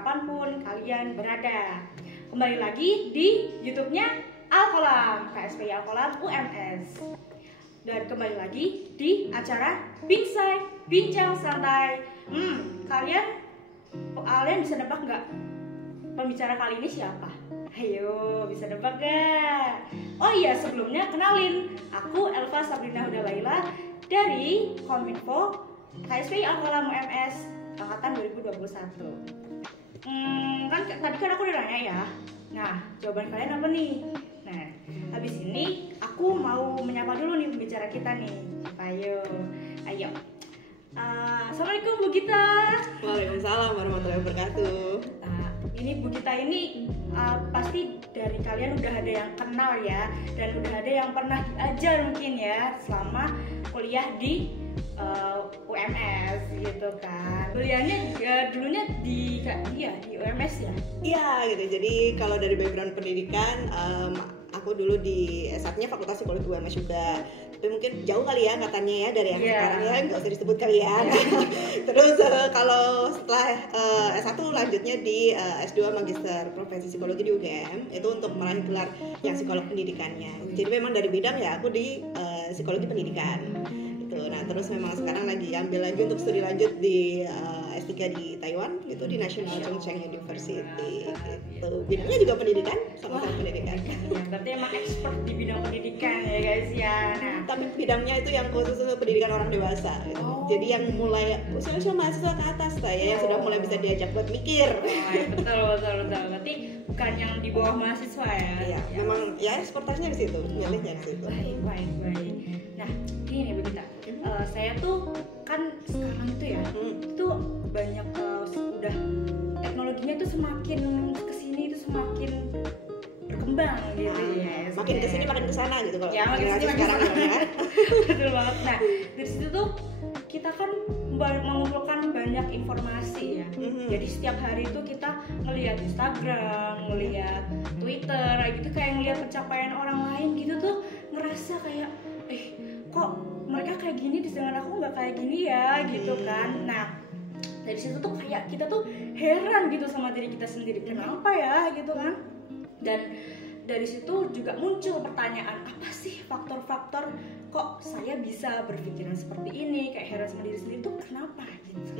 kapanpun kalian berada. Kembali lagi di YouTube-nya Alkolam, KSPI Alkolam UMS. Dan kembali lagi di acara Bingsai, Bincang Santai. Kalian bisa nebak nggak pembicara kali ini siapa? Ayo, bisa nebak gak? Oh iya, sebelumnya kenalin, aku Elva Sabrina Huda Laila dari Kominfo KSPI Alkolam UMS angkatan 2021. Tadi kan aku udah nanya ya. Nah, jawaban kalian apa nih? Nah, habis ini aku mau menyapa dulu nih pembicara kita nih. Ayo. Assalamualaikum Bu Gita. Waalaikumsalam warahmatullahi wabarakatuh. Ini Bu Gita ini pasti dari kalian udah ada yang kenal ya, dan udah ada yang pernah diajar mungkin ya selama kuliah di UMS gitu kan. Kuliahnya dulunya di UMS ya? Iya gitu. Jadi kalau dari background pendidikan, aku dulu di S1-nya Fakultas Psikologi UMS juga. Tapi mungkin jauh kali ya angkatannya ya dari yang sekarang ya, nggak usah disebut kali ya. Terus kalau setelah S1 lanjutnya di S2 Magister Profesi Psikologi di UGM, itu untuk meraih gelar yang psikolog pendidikannya. Jadi memang dari bidang ya aku di psikologi pendidikan. Nah, terus memang sekarang lagi ambil lagi untuk studi lanjut di S3 di Taiwan, itu di National Chongqing University gitu. Bidangnya juga pendidikan, sama-sama pendidikan. Berarti emang expert di bidang pendidikan ya guys ya. Nah, tapi bidangnya itu yang khusus untuk pendidikan orang dewasa gitu. Jadi yang mulai usia mahasiswa ke atas lah ya, yang sudah mulai bisa diajak buat mikir. Betul. Berarti bukan yang di bawah mahasiswa ya. Iya, memang ya ekspertasnya di situ, milihnya di situ. Baik. Nah, gini begitu. Saya tuh kan sekarang itu ya, itu banyak udah teknologinya tuh semakin kesini itu semakin berkembang gitu ya. Makin kesini makin kesana gitu kalau ya, makin kesini sekarang ya. Betul banget. Nah, dari situ tuh kita kan mengumpulkan banyak informasi ya. Jadi setiap hari itu kita ngelihat Instagram, ngelihat Twitter, gitu kayak ngelihat pencapaian orang lain gitu tuh ngerasa kayak kok mereka kayak gini sedangkan aku nggak kayak gini ya gitu kan. Nah, dari situ tuh kayak kita tuh heran gitu sama diri kita sendiri, kenapa ya gitu kan. Dan dari situ juga muncul pertanyaan, apa sih faktor-faktor kok saya bisa berpikiran seperti ini, kayak heran sama diri sendiri tuh kenapa gitu.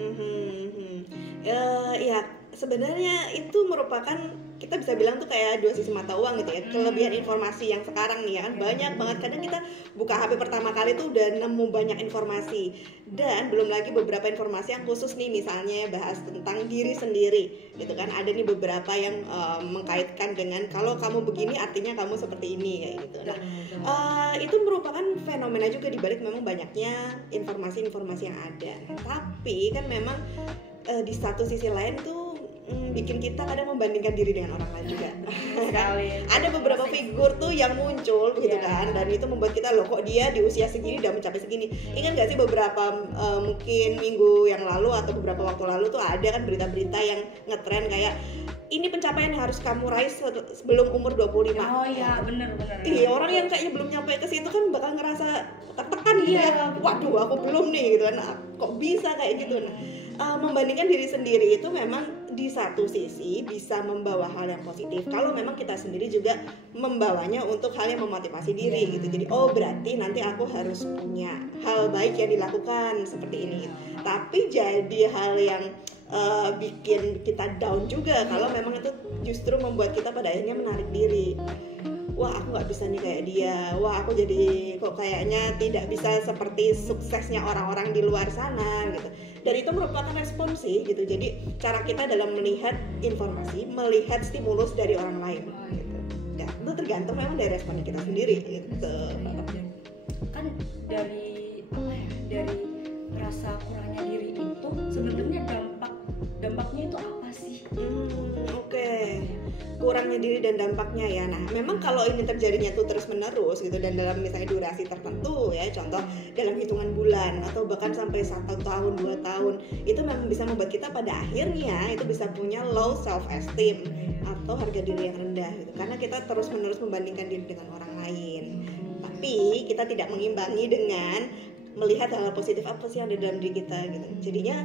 Ya sebenarnya itu merupakan, kita bisa bilang tuh kayak dua sisi mata uang gitu ya. Kelebihan informasi yang sekarang nih ya kan banyak banget. Kadang kita buka HP pertama kali tuh udah nemu banyak informasi, dan belum lagi beberapa informasi yang khusus nih, misalnya bahas tentang diri sendiri gitu kan. Ada nih beberapa yang mengkaitkan dengan kalau kamu begini artinya kamu seperti ini kayak gitu. Nah, itu merupakan fenomena juga dibalik memang banyaknya informasi-informasi yang ada. Tapi kan memang di satu sisi lain tuh bikin kita kadang membandingkan diri dengan orang lain juga. Ada beberapa figur tuh yang muncul begitu kan, dan itu membuat kita loh kok dia di usia segini udah mencapai segini. Ingat gak sih beberapa mungkin minggu yang lalu atau beberapa waktu lalu tuh ada kan berita-berita yang ngetren kayak ini pencapaian yang harus kamu raih sebelum umur 25. Oh iya, benar. Iya, orang yang kayaknya belum nyampe ke situ kan bakal ngerasa tertekan gitu ya. Waduh, aku belum nih gitu kan. Kok bisa kayak gitu. Nah, membandingkan diri sendiri itu memang di satu sisi bisa membawa hal yang positif kalau memang kita sendiri juga membawanya untuk hal yang memotivasi diri gitu. Jadi berarti nanti aku harus punya hal baik yang dilakukan seperti ini. Tapi jadi hal yang bikin kita down juga kalau memang itu justru membuat kita pada akhirnya menarik diri. Wah, aku nggak bisa nih kayak dia. Wah, aku jadi kok kayaknya tidak bisa seperti suksesnya orang-orang di luar sana gitu. Dan itu merupakan respon sih gitu. Jadi cara kita dalam melihat informasi, melihat stimulus dari orang lain gitu. Ya, itu tergantung memang dari responnya kita sendiri gitu. Kan dari rasa kurangnya diri itu sebenarnya dampaknya itu apa sih? Kurangnya diri dan dampaknya ya. Nah, memang kalau ini terjadinya tuh terus menerus gitu, dan dalam misalnya durasi tertentu ya, contoh dalam hitungan bulan atau bahkan sampai 1 tahun 2 tahun, itu memang bisa membuat kita pada akhirnya itu bisa punya low self esteem atau harga diri yang rendah gitu, karena kita terus menerus membandingkan diri dengan orang lain. Tapi kita tidak mengimbangi dengan melihat hal positif apa sih yang ada dalam diri kita gitu. Jadinya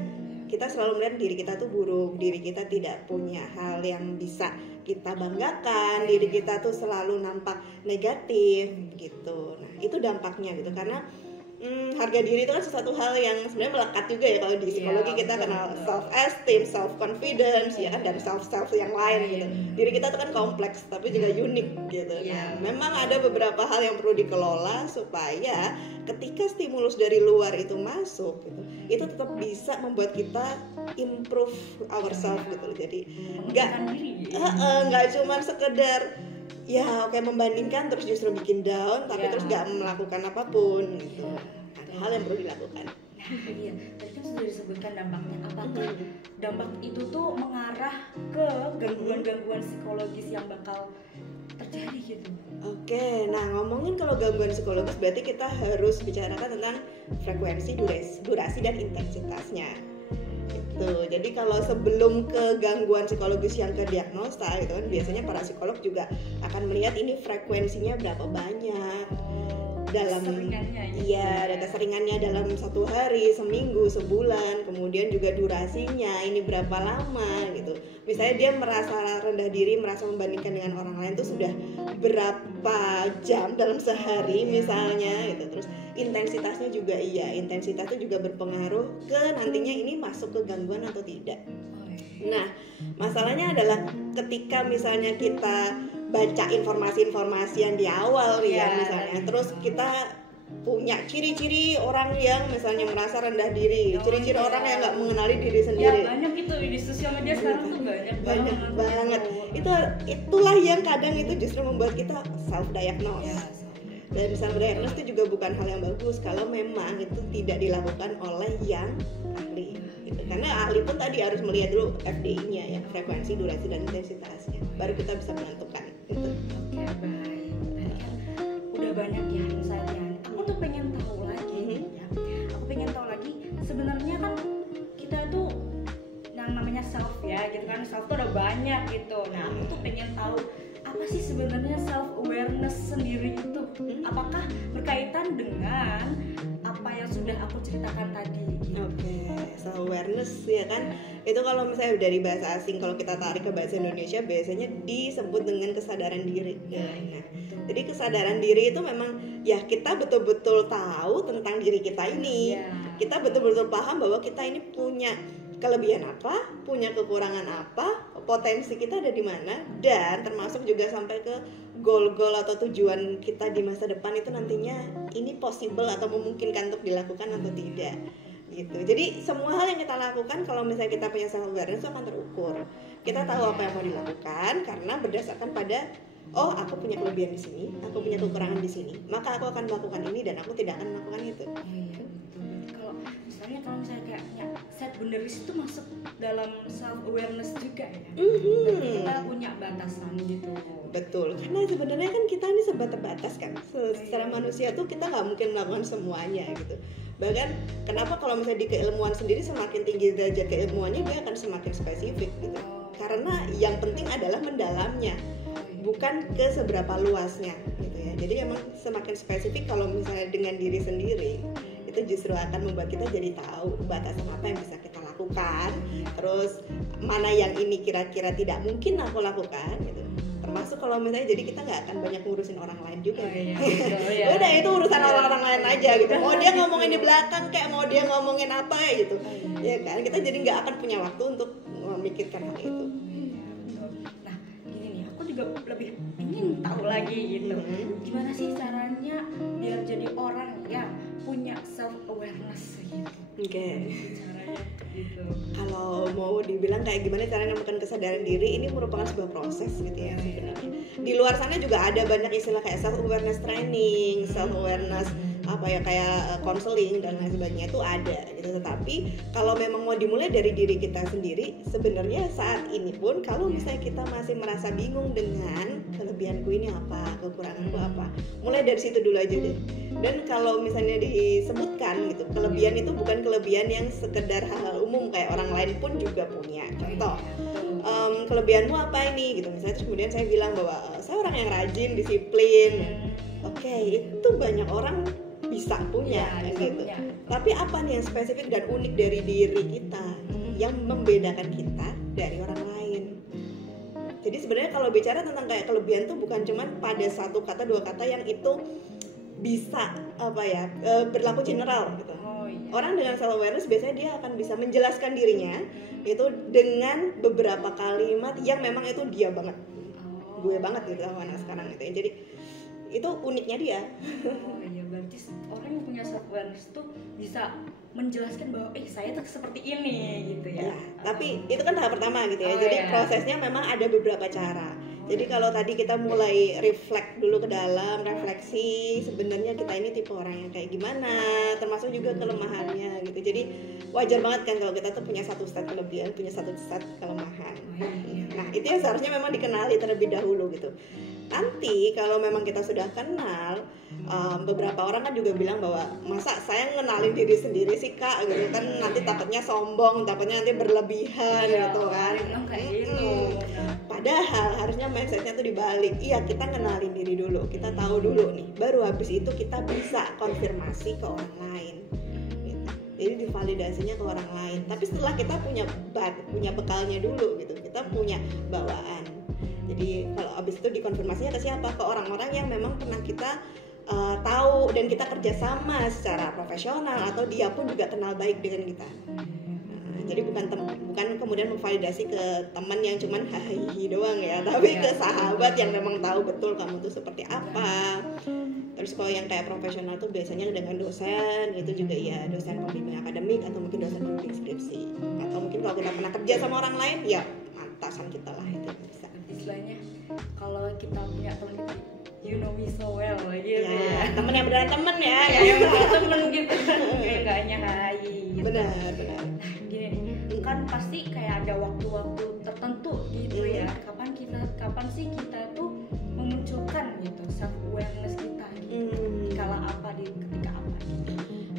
kita selalu melihat diri kita tuh buruk, diri kita tidak punya hal yang bisa kita banggakan, diri kita tuh selalu nampak negatif gitu. Nah itu dampaknya gitu, karena harga diri itu kan sesuatu hal yang sebenarnya melekat juga ya, kalau di psikologi kita kenal self esteem, self confidence ya kan, dan self yang lain gitu. Diri kita tuh kan kompleks tapi juga unik gitu. Nah, memang ada beberapa hal yang perlu dikelola supaya ketika stimulus dari luar itu masuk gitu, itu tetap bisa membuat kita improve ourselves gitu. Jadi nggak cuman sekedar ya oke membandingkan terus justru bikin down, tapi terus nggak melakukan apapun gitu. Ada hal yang perlu dilakukan. Nah iya, tadi kan sudah disebutkan dampaknya. Apakah dampak itu tuh mengarah ke gangguan-gangguan psikologis yang bakal terjadi gitu? Oke, nah ngomongin kalau gangguan psikologis berarti kita harus bicarakan tentang frekuensi, durasi dan intensitasnya. Tuh, jadi kalau sebelum ke gangguan psikologis yang ke diagnosa gitu kan, biasanya para psikolog juga akan melihat ini frekuensinya berapa banyak dalam ada keseringannya dalam satu hari, seminggu, sebulan, kemudian juga durasinya ini berapa lama gitu. Misalnya dia merasa rendah diri, merasa membandingkan dengan orang lain tuh sudah berapa jam dalam sehari misalnya gitu. Terus intensitasnya juga intensitasnya juga berpengaruh ke nantinya ini masuk ke gangguan atau tidak. Nah, masalahnya adalah ketika misalnya kita baca informasi-informasi yang di awal misalnya, terus kita punya ciri-ciri orang yang misalnya merasa rendah diri, ciri-ciri orang yang nggak mengenali diri sendiri. Ya banyak itu di sosial media sekarang tuh banyak banget. Itulah yang kadang itu justru membuat kita self diagnose. Dan self diagnose itu juga bukan hal yang bagus kalau memang itu tidak dilakukan oleh yang ahli gitu. Karena ahli pun tadi harus melihat dulu FDI-nya ya, frekuensi, durasi dan intensitasnya, baru kita bisa menentukan gitu. Oke, baik. Udah banyak ya insight-nya. Aku tuh pengen tahu lagi ya. Aku pengen tahu lagi sebenarnya kan kita itu yang namanya self ya gitu kan, self tuh ada banyak gitu. Nah, aku tuh pengen tahu apa sih sebenarnya self awareness sendiri itu? Apakah berkaitan dengan apa yang sudah aku ceritakan tadi? Gitu. Oke, self awareness ya kan, itu kalau misalnya dari bahasa asing, kalau kita tarik ke bahasa Indonesia biasanya disebut dengan kesadaran diri. Nah, jadi kesadaran diri itu memang ya kita betul-betul tahu tentang diri kita ini. Kita betul-betul paham bahwa kita ini punya kelebihan apa, punya kekurangan apa, potensi kita ada di mana, dan termasuk juga sampai ke goal-goal atau tujuan kita di masa depan itu nantinya ini possible atau memungkinkan untuk dilakukan atau tidak gitu. Jadi semua hal yang kita lakukan kalau misalnya kita punya self awareness itu akan terukur. Kita tahu apa yang mau dilakukan karena berdasarkan pada aku punya kelebihan di sini, aku punya kekurangan di sini, maka aku akan melakukan ini dan aku tidak akan melakukan itu. Kalau misalnya kayak set boundaries itu masuk dalam self awareness juga ya. Kita punya batasan gitu. Betul, karena sebenarnya kan kita ini serba terbatas kan. Secara manusia tuh kita nggak mungkin melakukan semuanya gitu. Bahkan kenapa kalau misalnya di keilmuan sendiri semakin tinggi derajat keilmuannya dia akan semakin spesifik gitu. Karena yang penting adalah mendalamnya, bukan ke seberapa luasnya gitu ya. Jadi emang semakin spesifik kalau misalnya dengan diri sendiri, itu justru akan membuat kita jadi tahu batasan apa yang bisa kita lakukan, terus mana yang ini kira-kira tidak mungkin aku lakukan gitu. Termasuk kalau misalnya jadi kita nggak akan banyak ngurusin orang lain juga. Udah itu urusan orang-orang lain aja gitu. Mau dia ngomongin di belakang kayak mau dia ngomongin apa ya gitu. Ya kan, kita jadi nggak akan punya waktu untuk memikirkan hal itu. Nah, gini nih, aku juga lebih ingin tahu lagi gitu. Gimana sih caranya biar jadi orang yang punya self awareness gitu? Oke. Caranya gitu. Kalau mau dibilang kayak gimana cara menemukan kesadaran diri, ini merupakan sebuah proses gitu ya sebenarnya. Di luar sana juga ada banyak istilah kayak self awareness training, self awareness kayak counseling dan lain sebagainya itu ada gitu. Tetapi kalau memang mau dimulai dari diri kita sendiri, sebenarnya saat ini pun kalau misalnya kita masih merasa bingung dengan kelebihanku ini apa, kekuranganku apa, mulai dari situ dulu aja deh. Dan kalau misalnya disebutkan gitu, kelebihan itu bukan kelebihan yang sekedar hal umum kayak orang lain pun juga punya. Contoh, kelebihanmu apa ini gitu, misalnya terus kemudian saya bilang bahwa saya orang yang rajin, disiplin. Oke, itu banyak orang bisa punya gitu. Tapi apa nih yang spesifik dan unik dari diri kita? yang membedakan kita dari orang lain. Jadi sebenarnya kalau bicara tentang kayak kelebihan tuh bukan cuma pada satu kata dua kata yang itu bisa berlaku general gitu. Orang dengan self awareness biasanya dia akan bisa menjelaskan dirinya itu dengan beberapa kalimat yang memang itu dia banget, gue banget gitu sama anak sekarang gitu ya. Jadi itu uniknya dia. Berarti orang yang punya self awareness tuh bisa menjelaskan bahwa saya tuh seperti ini gitu ya. Tapi itu kan tahap pertama gitu ya. Jadi prosesnya memang ada beberapa cara. Jadi kalau tadi kita mulai reflect dulu ke dalam, refleksi sebenarnya kita ini tipe orang yang kayak gimana, termasuk juga kelemahannya gitu. Jadi wajar banget kan kalau kita tuh punya satu set kelebihan, punya satu set kelemahan. Nah itu yang seharusnya memang dikenali terlebih dahulu gitu. Nanti kalau memang kita sudah kenal, beberapa orang kan juga bilang bahwa masa saya ngenalin diri sendiri sih kak gitu kan, nanti takutnya sombong, takutnya nanti berlebihan gitu kan. Padahal harusnya mindsetnya tuh dibalik. Iya, kita kenalin diri dulu, kita tahu dulu nih, baru habis itu kita bisa konfirmasi ke orang lain gitu. Jadi divalidasinya ke orang lain. Tapi setelah kita punya bekalnya dulu gitu, kita punya bawaan. Jadi kalau habis itu dikonfirmasinya ke siapa? Ke orang-orang yang memang pernah kita tahu dan kita kerjasama secara profesional, atau dia pun juga kenal baik dengan kita. Jadi bukan kemudian memvalidasi ke teman yang cuman hahihi doang ya, tapi ke sahabat yang memang tahu betul kamu tuh seperti apa. Terus kalau yang kayak profesional tuh biasanya dengan dosen, itu juga ya dosen pembimbing akademik atau mungkin dosen pembimbing skripsi, atau mungkin kalau kita pernah kerja sama orang lain ya atasan kita lah, itu bisa. Istilahnya kalau kita punya teman you know me so well gitu ya. Temen yang beneran temen ya, yang beneran temen gitu nggak hanya hai gitu. Benar. Nah gini nih, kan pasti kayak ada waktu-waktu tertentu gitu ya, kapan sih kita tuh memunculkan gitu self awareness kita gitu. Kala apa ketika apa gitu.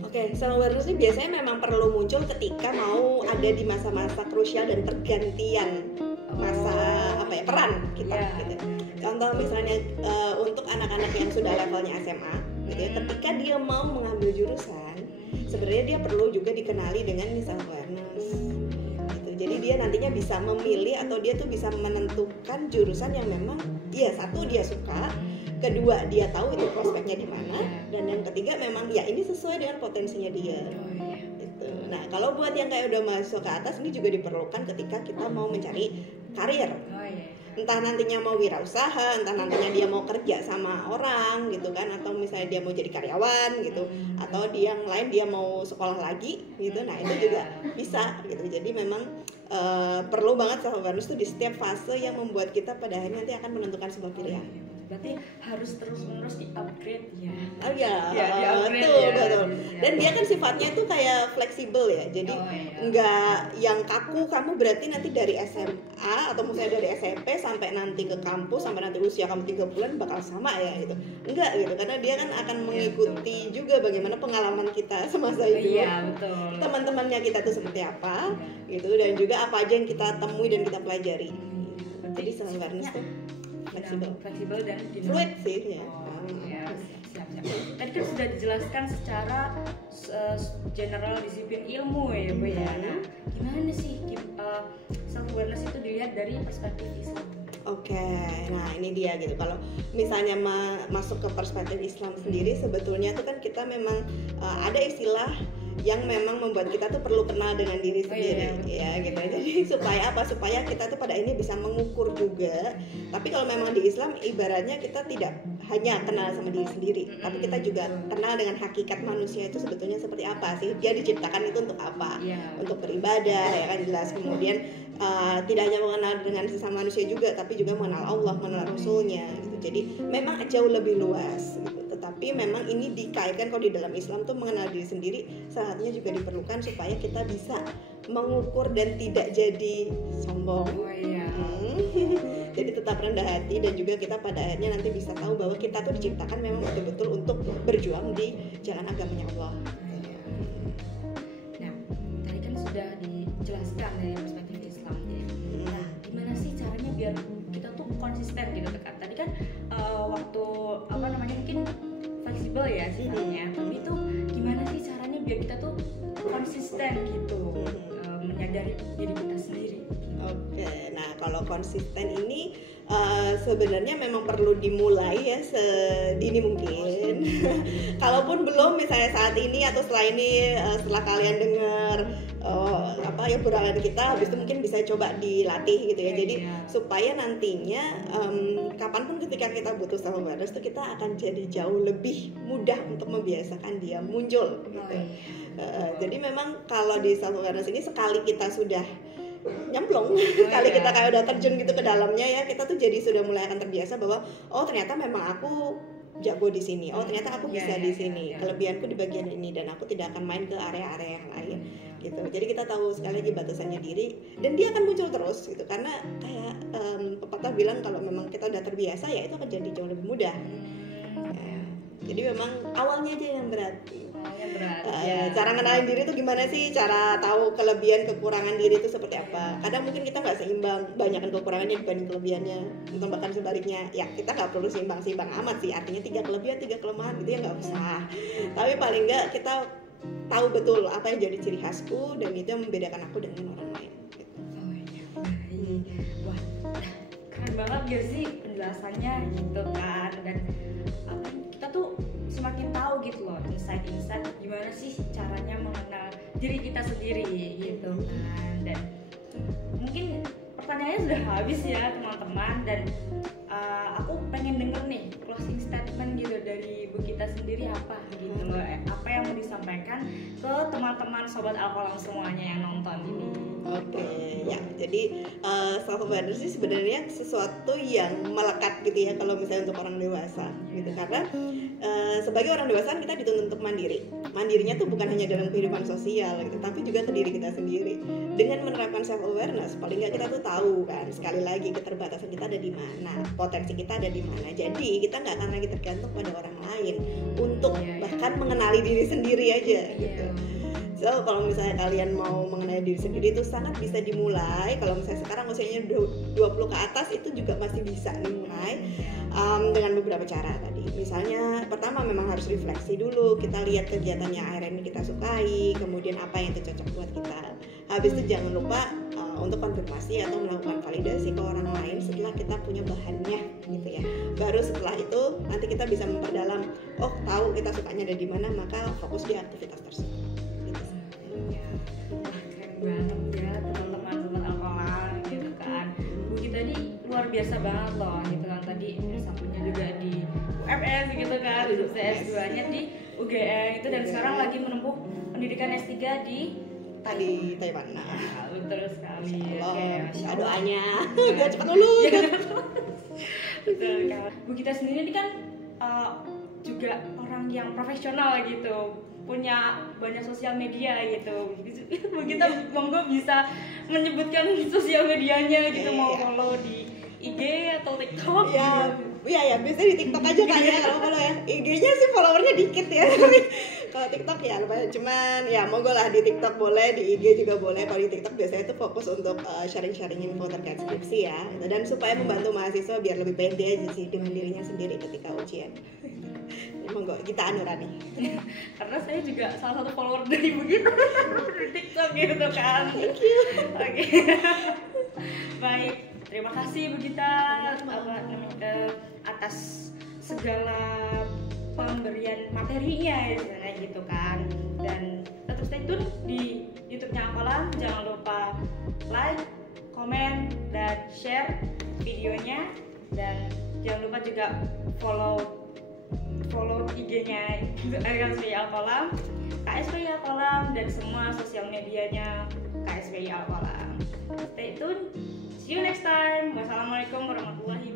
Oke, self awareness ini biasanya memang perlu muncul ketika mau ada di masa-masa krusial dan pergantian masa peran kita gitu. Contoh misalnya untuk anak-anak yang sudah levelnya SMA gitu ya, ketika dia mau mengambil jurusan, sebenarnya dia perlu juga dikenali dengan self awareness gitu. Jadi dia nantinya bisa memilih atau dia tuh bisa menentukan jurusan yang memang satu dia suka, kedua dia tahu itu prospeknya di mana, dan yang ketiga memang ini sesuai dengan potensinya dia. Gitu. Nah, kalau buat yang kayak udah masuk ke atas, ini juga diperlukan ketika kita mau mencari karir. Entah nantinya mau wirausaha, entah nantinya dia mau kerja sama orang gitu kan, atau misalnya dia mau jadi karyawan gitu, atau yang lain dia mau sekolah lagi gitu. Nah, itu juga bisa gitu. Jadi memang perlu banget self awareness itu di setiap fase yang membuat kita pada akhirnya nanti akan menentukan sebuah pilihan. Berarti harus terus-menerus di-upgrade ya. Oh iya, betul. Dan dia kan sifatnya tuh kayak fleksibel ya. Jadi nggak yang kaku, kamu berarti nanti dari SMA atau misalnya dari SMP sampai nanti ke kampus, sampai nanti usia kamu 3 bulan bakal sama ya gitu. Enggak gitu, karena dia kan akan mengikuti juga bagaimana pengalaman kita semasa hidup. Iya, betul. Teman-temannya kita tuh seperti apa gitu, dan juga apa aja yang kita temui dan kita pelajari. Jadi self awareness tuh fleksibel dan fluid sih ya. Siap. Tadi kan sudah dijelaskan secara general disiplin ilmu ya Bu ya. Nah, gimana sih self awareness itu dilihat dari perspektif Islam? Oke, nah ini dia gitu. Kalau misalnya masuk ke perspektif Islam sendiri, sebetulnya tuh kan kita memang ada istilah yang memang membuat kita tuh perlu kenal dengan diri sendiri, ya gitu. Jadi supaya apa? Supaya kita tuh pada ini bisa mengukur juga. Tapi kalau memang di Islam ibaratnya kita tidak hanya kenal sama diri sendiri, tapi kita juga kenal dengan hakikat manusia itu sebetulnya seperti apa sih? Dia diciptakan itu untuk apa? Untuk beribadah, ya kan jelas. Kemudian tidak hanya mengenal dengan sesama manusia juga, tapi juga mengenal Allah, mengenal Rasulnya gitu. Jadi memang jauh lebih luas gitu. Tetapi memang ini dikaitkan kalau di dalam Islam tuh mengenal diri sendiri saatnya juga diperlukan supaya kita bisa mengukur dan tidak jadi sombong. Jadi tetap rendah hati, dan juga kita pada akhirnya nanti bisa tahu bahwa kita tuh diciptakan memang betul-betul untuk berjuang di jalan agamanya Allah. Nah, tadi kan sudah dijelaskan dari perspektif Islam ya. Nah, gimana sih caranya biar kita tuh konsisten gitu kan? Tadi kan waktu mungkin fleksibel ya sifatnya, tapi itu gimana sih caranya biar kita tuh konsisten gitu menyadari dari diri kita sendiri. Oke, nah kalau konsisten ini sebenarnya memang perlu dimulai ya sedini mungkin. Kalaupun belum, misalnya saat ini atau setelah ini, setelah kalian dengar burangan kita, habis itu mungkin bisa coba dilatih gitu ya. Jadi supaya nantinya kapanpun ketika kita butuh self awareness itu kita akan jadi jauh lebih mudah untuk membiasakan dia muncul gitu. Jadi memang kalau di self awareness ini sekali kita sudah nyemplung, kali kita kayak udah terjun gitu ke dalamnya ya, kita tuh jadi sudah mulai akan terbiasa bahwa oh ternyata memang aku jago di sini, oh ternyata aku bisa di sini, kelebihanku di bagian ini, dan aku tidak akan main ke area-area yang lain gitu. Jadi kita tahu sekali lagi batasannya diri, dan dia akan muncul terus gitu, karena kayak pepatah bilang kalau memang kita udah terbiasa ya itu akan jadi jauh lebih mudah. Jadi memang awalnya aja yang berat. Cara ngenalin diri itu gimana sih? Cara tahu kelebihan kekurangan diri itu seperti apa? Kadang mungkin kita nggak seimbang, banyakan kekurangannya dibanding kelebihannya, atau bahkan sebaliknya. Ya kita nggak perlu seimbang amat sih. Artinya 3 kelebihan 3 kelemahan gitu ya nggak usah. Tapi paling nggak kita tahu betul apa yang jadi ciri khasku dan itu yang membedakan aku dengan orang lain. Wah, keren banget gak sih penjelasannya gitu kan, dan kita tuh semakin tahu gitu loh insight gimana sih caranya mengenal diri kita sendiri gitu kan. Dan mungkin pertanyaannya sudah habis ya teman-teman, dan aku pengen denger nih closing statement gitu dari Bu Gita sendiri apa gitu loh, apa yang mau disampaikan ke teman-teman sobat Alkolam semuanya yang nonton ini. Oke, ya jadi self awareness sih sebenarnya sesuatu yang melekat gitu ya kalau misalnya untuk orang dewasa gitu, karena sebagai orang dewasa kita dituntut untuk mandiri. Mandirinya tuh bukan hanya dalam kehidupan sosial gitu, tapi juga ke diri kita sendiri. Dengan menerapkan self awareness, paling nggak kita tuh tahu kan, sekali lagi keterbatasan kita ada di mana, potensi kita ada di mana. Jadi kita nggak akan lagi tergantung pada orang lain untuk bahkan mengenali diri sendiri aja gitu. So kalau misalnya kalian mau mengenali diri sendiri itu sangat bisa dimulai. Kalau misalnya sekarang usianya 20 ke atas itu juga masih bisa dimulai dengan beberapa cara tadi. Misalnya pertama memang harus refleksi dulu. Kita lihat kegiatannya akhirnya kita sukai, kemudian apa yang itu cocok buat kita. Habis itu jangan lupa untuk konfirmasi atau melakukan validasi ke orang lain setelah kita punya bahannya gitu ya. Baru setelah itu nanti kita bisa memperdalam, oh tahu kita sukanya ada di mana, maka fokus di aktivitas tersebut. Banget ya teman-teman sobat Alkolam gitu kan. Bu Gita tadi luar biasa banget loh gitu kan, tadi S1-nya juga di UFS gitu kan, S2-nya di UGM itu, dan sekarang lagi menempuh pendidikan S3 di Taiwan. Nah, betul sekali. Masya Allah, doanya biar cepat lulus. Betul kan. Bu Gita sendiri ini kan juga orang yang profesional gitu, punya banyak sosial media gitu. Bu Gita monggo bisa menyebutkan sosial medianya gitu, mau follow di IG atau TikTok gitu. Ya, biasanya di TikTok aja kan ya kalau ya. IG-nya sih followernya dikit ya, tapi kalau TikTok ya lumayan. Cuman ya monggo lah di TikTok boleh, di IG juga boleh. Kalau di TikTok biasanya itu fokus untuk sharing-sharing info terkait skripsi ya. Dan supaya membantu mahasiswa biar lebih pede aja sih dengan dirinya sendiri ketika ujian. Monggo Gita Anurani. Karena saya juga salah satu follower dari Bu Gita di TikTok gitu kan. Thank you. Oke. Baik, terima kasih Bu Gita atas segala pemberian materinya ya gitu kan. Dan tetap stay tune di YouTube-nya Alkolam. Jangan lupa like, komen, dan share videonya, dan jangan lupa juga follow IG-nya KSPI Alkolam, KSPI Alkolam, dan semua sosial medianya KSPI Alkolam. Stay tune. See you next time. Wassalamualaikum warahmatullahi wabarakatuh.